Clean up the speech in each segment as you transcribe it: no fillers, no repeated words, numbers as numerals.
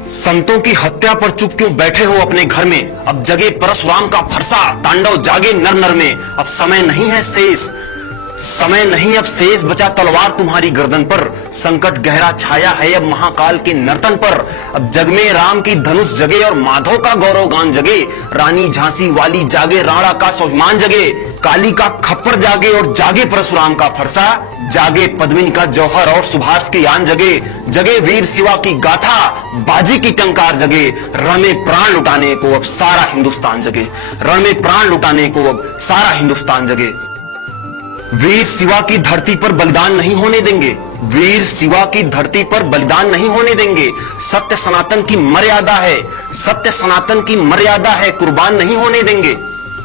संतों की हत्या पर चुप क्यों बैठे हो अपने घर में? अब जगे परशुराम का फरसा, तांडव जागे नर नर में। अब समय नहीं है शेष, समय नहीं अब शेष बचा तलवार तुम्हारी गर्दन पर। संकट गहरा छाया है अब महाकाल के नर्तन पर। अब जग में राम की धनुष जगे और माधव का गौरव गान जगे। रानी झांसी वाली जागे, राणा का स्वाभिमान जगे। काली का खप्पर जागे और जागे परशुराम का फरसा। जागे पद्मिनी का जौहर और सुभाष के यान जगे। जगे वीर शिवा की गाथा, बाजी की टंकार जगे। रण में प्राण लुटाने को अब सारा हिंदुस्तान जगे। रण में प्राण लुटाने को अब सारा हिंदुस्तान जगे। वीर शिवा की धरती पर बलिदान नहीं होने देंगे। वीर शिवा की धरती पर बलिदान नहीं होने देंगे। सत्य सनातन की मर्यादा है, सत्य सनातन की मर्यादा है, कुर्बान नहीं होने देंगे।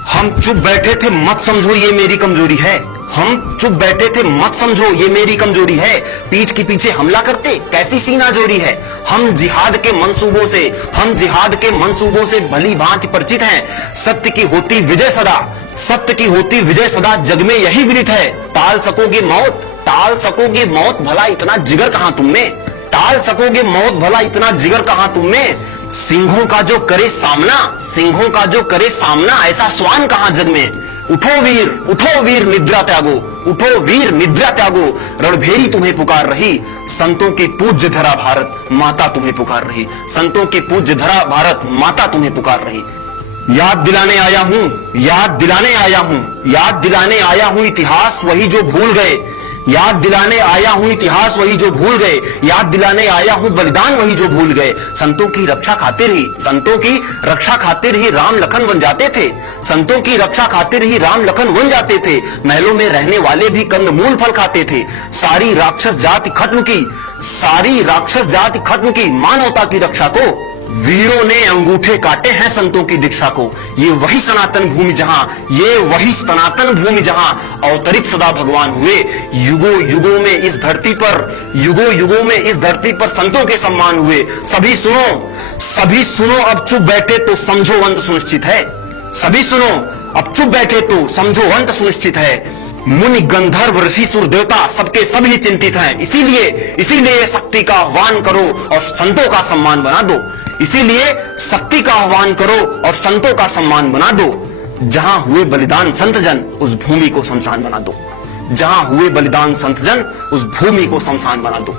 हम चुप बैठे थे मत समझो ये मेरी कमजोरी है। हम चुप बैठे थे मत समझो ये मेरी कमजोरी है। पीठ के पीछे हमला करते कैसी सीना जोरी है। हम जिहाद के मंसूबों से, हम जिहाद के मंसूबों से भली भांति परिचित हैं। सत्य की होती विजय सदा, सत्य की होती विजय सदा, जग में यही विदित है। टाल सकोगे मौत, टाल सकोगे मौत, भला इतना जिगर कहां तुम में। टाल सकोगे मौत, भला इतना जिगर कहां तुम में। सिंहों का जो करे सामना, सिंहों का जो करे सामना, ऐसा स्वान कहां जग में। उठो वीर निद्रा त्यागो, उठो वीर निद्रा त्यागो। रणभेरी तुम्हें पुकार रही, संतों की पूज्य धरा भारत माता तुम्हें पुकार रही। संतों की पूज्य धरा भारत माता तुम्हें पुकार रही। याद दिलाने आया हूं, याद दिलाने आया हूं, याद दिलाने आया हूं इतिहास वही जो भूल गए। याद दिलाने आया हूं इतिहास वही जो भूल गए। याद दिलाने आया हूं बलिदान वही जो भूल गए। संतों की रक्षा खातिर ही, संतों की रक्षा खातिर ही राम लखन बन जाते थे। संतों की रक्षा खातिर ही राम लखन बन जाते थे। महलों में रहने वाले भी कंदमूल फल खाते थे। सारी राक्षस जाति खत्म की, सारी राक्षस जाति खत्म की, मानवता की रक्षा को वीरों ने अंगूठे काटे हैं संतों की दीक्षा को। ये वही सनातन भूमि जहां, ये वही सनातन भूमि जहां अवतरित सदा भगवान हुए। युगों युगों में इस धरती पर, युगों युगों में इस धरती पर संतों के सम्मान हुए। सभी सुनो, सभी सुनो, अब चुप बैठे तो समझो अंत सुनिश्चित है। सभी सुनो, अब चुप बैठे तो समझो अंत सुनिश्चित है। मुनि गंधर्व ऋषि सुर देवता सबके सभी चिंतित हैं। इसीलिए शक्ति का आह्वान करो और संतों का सम्मान बना दो। इसीलिए शक्ति का आह्वान करो और संतों का सम्मान बना दो। जहां हुए बलिदान संत जन, उस भूमि को शमशान बना दो। जहां हुए बलिदान संत जन, उस भूमि को शमशान बना दो।